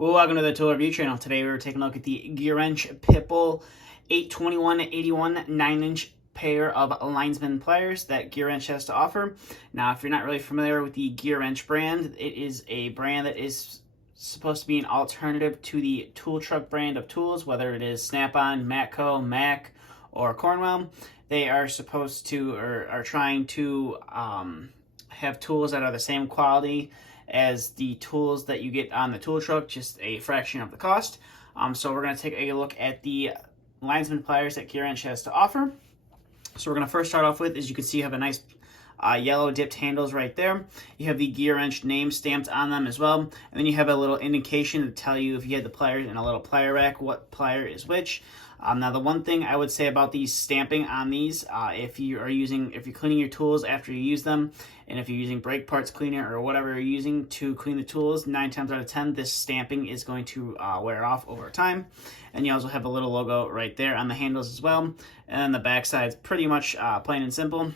Well, welcome to the Tool Review channel. Today we were taking a look at the Gearwrench Pitbull 821-81 9-inch pair of linesman pliers that Gearwrench has to offer. Now, if you're not really familiar with the Gearwrench brand, it is a brand that is supposed to be an alternative to the tool truck brand of tools, whether it is Snap-on, Matco, Mac, or Cornwell. They are supposed to, or are trying to have tools that are the same quality as the tools that you get on the tool truck, just a fraction of the cost. So we're going to take a look at the linesman pliers that Gearwrench has to offer. So we're going to first start off with, as you can see, you have a nice yellow dipped handles right there. You have the Gearwrench name stamped on them as well. And then you have a little indication to tell you, if you had the pliers in a little plier rack, what plier is which. Now, the one thing I would say about these stamping on these, if you're cleaning your tools after you use them, and if you're using brake parts cleaner or whatever you're using to clean the tools, 9 times out of 10, this stamping is going to wear off over time. And you also have a little logo right there on the handles as well. And the back side's pretty much plain and simple.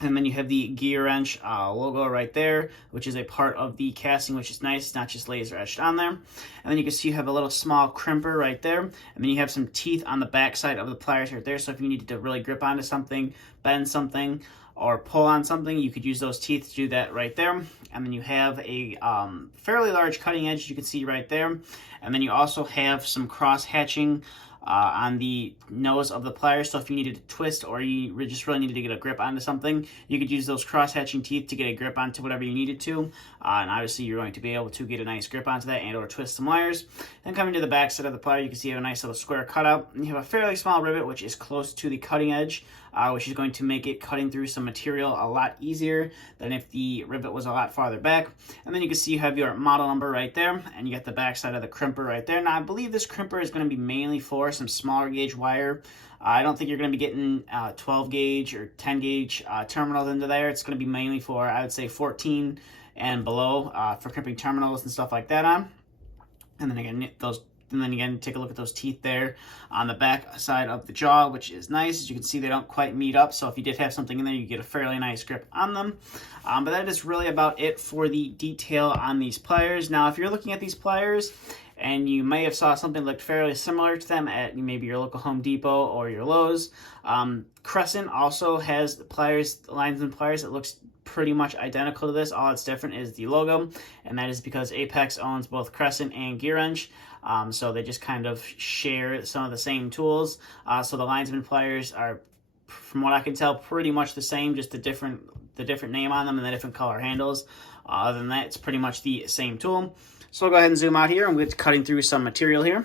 And then you have the Gearwrench logo right there, which is a part of the casting, which is nice. It's not just laser etched on there. And then you can see you have a little small crimper right there. And then you have some teeth on the back side of the pliers right there. So if you needed to really grip onto something, bend something, or pull on something, you could use those teeth to do that right there. And then you have a fairly large cutting edge, you can see right there. And then you also have some cross hatching on the nose of the pliers, so if you needed to twist or you just really needed to get a grip onto something, you could use those cross-hatching teeth to get a grip onto whatever you needed to, and obviously you're going to be able to get a nice grip onto that and or twist some wires. Then coming to the back side of the plier, you can see you have a nice little square cutout, and you have a fairly small rivet which is close to the cutting edge, which is going to make it cutting through some material a lot easier than if the rivet was a lot farther back. And then you can see you have your model number right there, and you got the back side of the crimper right there. Now, I believe this crimper is going to be mainly for some smaller gauge wire. I don't think you're going to be getting 12 gauge or 10 gauge terminals into there. It's going to be mainly for, I would say, 14 and below for crimping terminals and stuff like that on. And then again, take a look at those teeth there on the back side of the jaw, which is nice. As you can see, they don't quite meet up, so if you did have something in there, you get a fairly nice grip on them. But that is really about it for the detail on these pliers. Now, if you're looking at these pliers and you may have saw something that looked fairly similar to them at maybe your local Home Depot or your Lowe's, Crescent also has pliers, linesman pliers that looks pretty much identical to this. All that's different is the logo, and that is because Apex owns both Crescent and Gearwrench. So they just kind of share some of the same tools. So the linesman pliers are, from what I can tell, pretty much the same, just the different name on them and the different color handles. Other than that, it's pretty much the same tool. So I'll go ahead and zoom out here and we'll get cutting through some material here.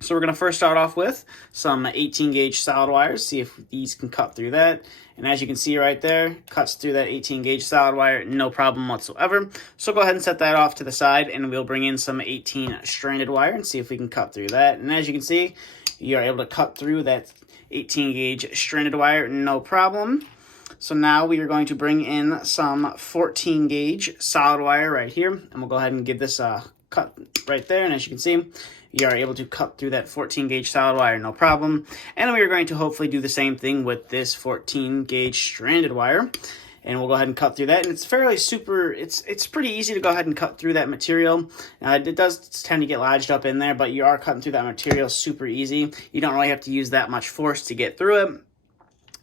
So we're going to first start off with some 18 gauge solid wires, see if these can cut through that. And as you can see right there, cuts through that 18 gauge solid wire, no problem whatsoever. So go ahead and set that off to the side, and we'll bring in some 18 stranded wire and see if we can cut through that. And as you can see, you are able to cut through that 18 gauge stranded wire, no problem. So now we are going to bring in some 14 gauge solid wire right here, and we'll go ahead and give this a cut right there. And as you can see, you are able to cut through that 14 gauge solid wire, no problem. And we are going to hopefully do the same thing with this 14 gauge stranded wire. And we'll go ahead and cut through that. And it's fairly it's pretty easy to go ahead and cut through that material. It does tend to get lodged up in there, but you are cutting through that material super easy. You don't really have to use that much force to get through it.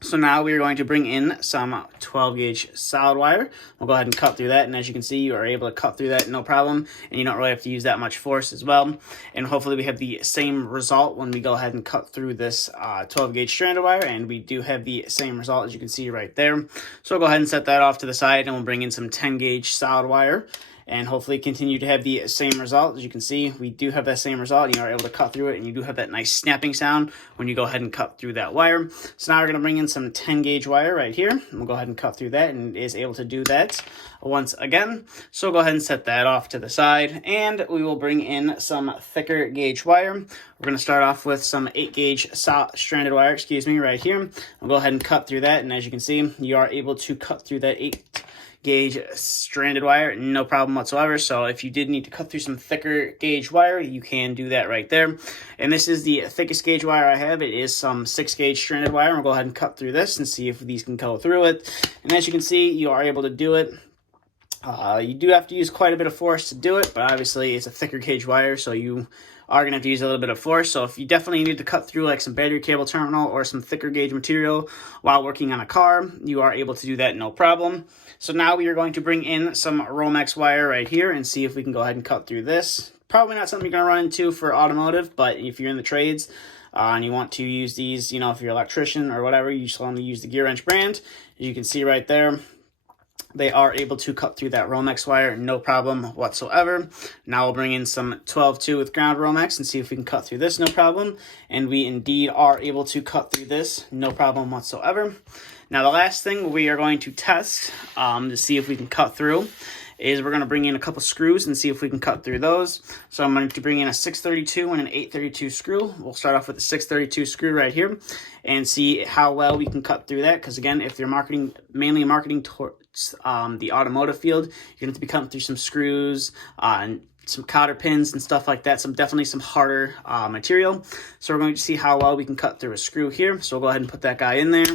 So now we are going to bring in some 12 gauge solid wire. We'll go ahead and cut through that, and as you can see, you are able to cut through that no problem, and you don't really have to use that much force as well. And hopefully we have the same result when we go ahead and cut through this 12 gauge stranded wire, and we do have the same result as you can see right there. So we'll go ahead and set that off to the side, and we'll bring in some 10 gauge solid wire, and hopefully continue to have the same result. As you can see, we do have that same result. You are able to cut through it, and you do have that nice snapping sound when you go ahead and cut through that wire. So now we're going to bring in some 10 gauge wire right here, and we'll go ahead and cut through that, and it is able to do that once again. So we'll go ahead and set that off to the side, and we will bring in some thicker gauge wire. We're going to start off with some 8 gauge stranded wire, right here. We'll go ahead and cut through that, and as you can see, you are able to cut through that 8 gauge stranded wire, no problem whatsoever. So if you did need to cut through some thicker gauge wire, you can do that right there. And this is the thickest gauge wire I have. It is some 6 gauge stranded wire. We'll go ahead and cut through this and see if these can go through it. And as you can see, you are able to do it. You do have to use quite a bit of force to do it, but obviously it's a thicker gauge wire, so you are going to have to use a little bit of force. So if you definitely need to cut through like some battery cable terminal or some thicker gauge material while working on a car, you are able to do that no problem. So now we are going to bring in some Romex wire right here and see if we can go ahead and cut through this. Probably not something you're going to run into for automotive, but if you're in the trades and you want to use these, you know, if you're an electrician or whatever, you just want to use the Gearwrench brand. As you can see right there, they are able to cut through that Romex wire, no problem whatsoever. Now we'll bring in some 12-2 with ground Romex and see if we can cut through this, no problem. And we indeed are able to cut through this, no problem whatsoever. Now the last thing we are going to test to see if we can cut through is we're going to bring in a couple screws and see if we can cut through those. So I'm going to bring in a 632 and an 832 screw. We'll start off with the 632 screw right here and see how well we can cut through that. Because again, if you're mainly marketing towards the automotive field, you're going to have to be cutting through some screws and some cotter pins and stuff like that. Definitely some harder material. So we're going to see how well we can cut through a screw here. So we'll go ahead and put that guy in there.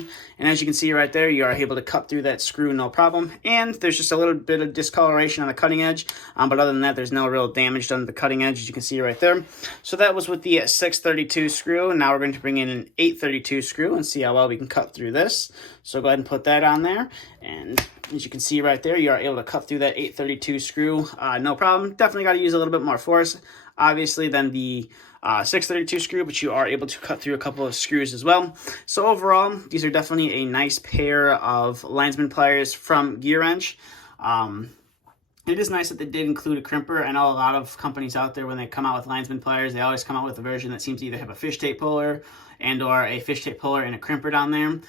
And as you can see right there, you are able to cut through that screw no problem. And there's just a little bit of discoloration on the cutting edge. But other than that, there's no real damage done to the cutting edge, as you can see right there. So that was with the 632 screw. Now we're going to bring in an 832 screw and see how well we can cut through this. So go ahead and put that on there. And as you can see right there, you are able to cut through that 832 screw, no problem. Definitely got to use a little bit more force, obviously, than the 632 screw, but you are able to cut through a couple of screws as well. So overall, these are definitely a nice pair of linesman pliers from Gearwrench. It is nice that they did include a crimper. I know a lot of companies out there, when they come out with linesman pliers, they always come out with a version that seems to either have a fish tape puller and or a fish tape puller and a crimper down there.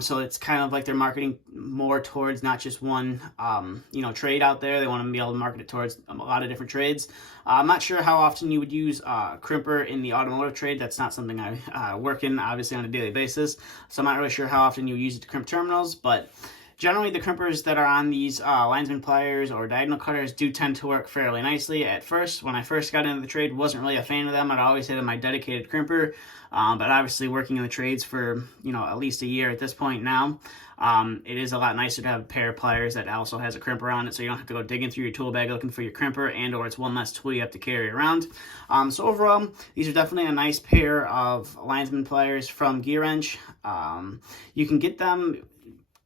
So it's kind of like they're marketing more towards not just one, you know, trade out there. They want to be able to market it towards a lot of different trades. I'm not sure how often you would use crimper in the automotive trade. That's not something I work in, obviously, on a daily basis. So I'm not really sure how often you use it to crimp terminals, but generally, the crimpers that are on these linesman pliers or diagonal cutters do tend to work fairly nicely. At first, when I first got into the trade, wasn't really a fan of them. I'd always had my dedicated crimper, but obviously working in the trades for, you know, at least a year at this point now, it is a lot nicer to have a pair of pliers that also has a crimper on it, so you don't have to go digging through your tool bag looking for your crimper, and or it's one less tool you have to carry around. So overall, these are definitely a nice pair of linesman pliers from Gearwrench. You can get them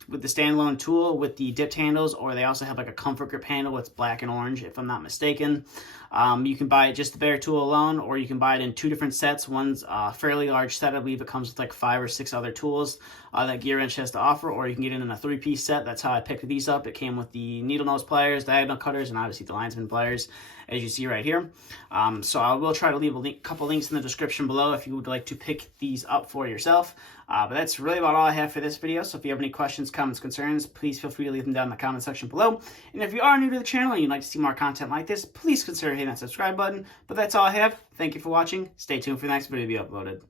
with the standalone tool with the dipped handles, or they also have like a comfort grip handle that's black and orange, if I'm not mistaken. You can buy just the bare tool alone, or you can buy it in two different sets. One's a fairly large set. I believe it comes with like 5 or 6 other tools that Gearwrench has to offer, or you can get it in a 3-piece set. That's how I picked these up. It came with the needle nose pliers, diagonal cutters, and obviously the linesman pliers, as you see right here. So I will try to leave a couple links in the description below if you would like to pick these up for yourself. But that's really about all I have for this video. So if you have any questions, comments, concerns, please feel free to leave them down in the comment section below. And if you are new to the channel and you'd like to see more content like this, please consider hitting that subscribe button. But that's all I have. Thank you for watching. Stay tuned for the next video to be uploaded.